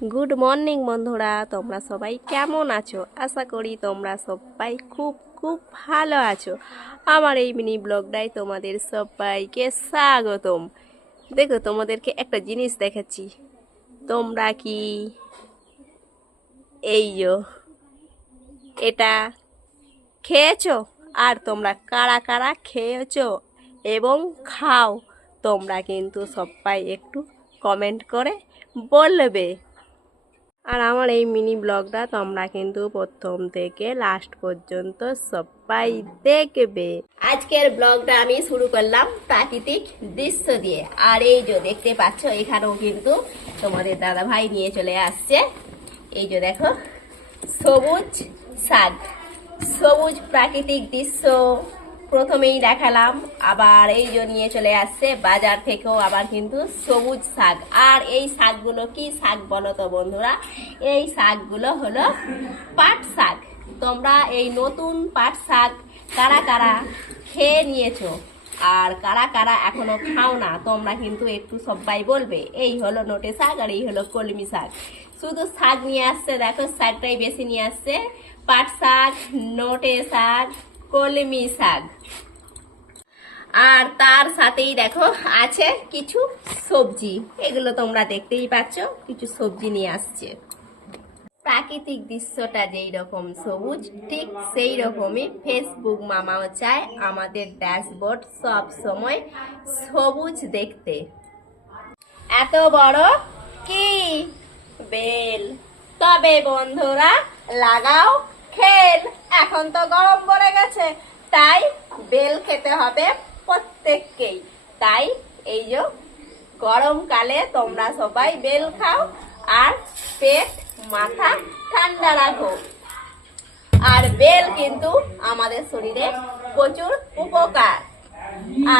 Good morning বন্ধুরা, তোমরা সবাই কেমন আছো? আশা করি তোমরা সবাই খুব খুব ভালো আছো। আমার এই মিনি ব্লগটাই তোমাদের সবাইকে স্বাগতম। দেখো, তোমাদেরকে একটা জিনিস দেখাচ্ছি। তোমরা কি এটা খেয়েছো? আর তোমরা কারা কারা খেয়েছো এবং খাও, তোমরা কিন্তু সবাই একটু কমেন্ট করে বলবে। আর আমার এই মিনি ব্লগটা তোমরা কিন্তু প্রথম থেকে লাস্ট পর্যন্ত সবাই দেখবে। আজকের ব্লগটা আমি শুরু করলাম প্রাকৃতিক দৃশ্য দিয়ে। আর এই যে দেখতে পাচ্ছ, এখানেও কিন্তু তোমাদের দাদা ভাই নিয়ে চলে আসছে। এই যে দেখো, সবুজ শাক, সবুজ প্রাকৃতিক দৃশ্য প্রথমেই দেখালাম। আবার এই যে নিয়ে চলে আসছে বাজার থেকেও আবার কিন্তু সবুজ শাক। আর এই শাকগুলো কি শাক বলো তো বন্ধুরা? এই শাকগুলো হলো পাট শাক। তোমরা এই নতুন পাট শাক কারা কারা খেয়ে নিয়েছো আর কারা কারা এখনো খাও না, তোমরা কিন্তু একটু সবাই বলবে। এই হলো নোটে শাক আর এই হলো কলমি শাক। শুধু শাক নিয়ে আসছে, দেখো শাকটাই বেশি নিয়ে আসছে। পাট শাক, নোটে শাক, কলমি শাক, আর তার সাথেই দেখো আছে কিছু সবজি। এগুলো তোমরা দেখতেই পাচ্ছ, কিছু সবজি নিয়ে আসছে। প্রাকৃতিক দৃশ্যটা যেই রকম সবুজ, ঠিক সেই রকমই ফেসবুক মামাও চায় আমাদের ড্যাশবোর্ড সব সময় সবুজ দেখতে। এত বড় কি বেল! তবে বন্ধুরা, লাগাও খেল। এখন তো গরম পড়ে গেছে, তাই বেল খেতে হবে প্রত্যেককেই। তাই এই যে গরমকালে তোমরা সবাই বেল খাও আর পেট মাথা ঠান্ডা রাখো। আর বেল কিন্তু আমাদের শরীরে প্রচুর উপকার।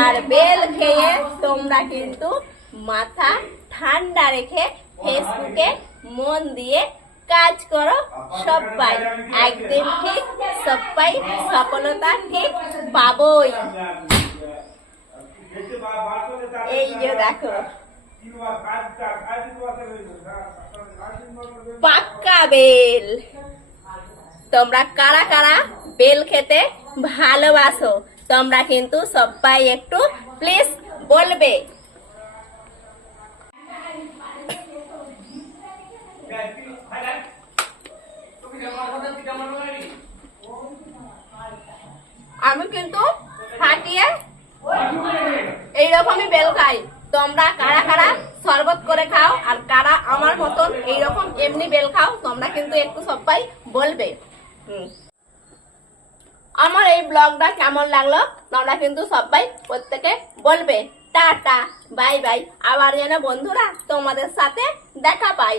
আর বেল খেয়ে তোমরা কিন্তু মাথা ঠান্ডা রেখে ফেসবুকে মন দিয়ে কাজ করো সবাই। একদিন ঠিক সবাই সফলতা ঠিক পাবই। এই যে দেখো, পাক্কা বেল। তোমরা কারা কারা বেল খেতে ভালোবাসো, তোমরা কিন্তু সবাই একটু প্লিজ বলবে। আমি কিন্তু ফাটিয়ে এইরকমই বেল খাই। তোমরা কারা কারা শরবত করে খাও আর কারা আমার মতন এইরকম এমনি বেল খাও, তোমরা কিন্তু একটু সবাই বলবে। আমার এই ব্লগটা কেমন লাগলো তোমরা কিন্তু সবাই প্রত্যেকে বলবে। Tata, bye bye. আবার যেন বন্ধুরা তোমাদের সাথে দেখা পাই।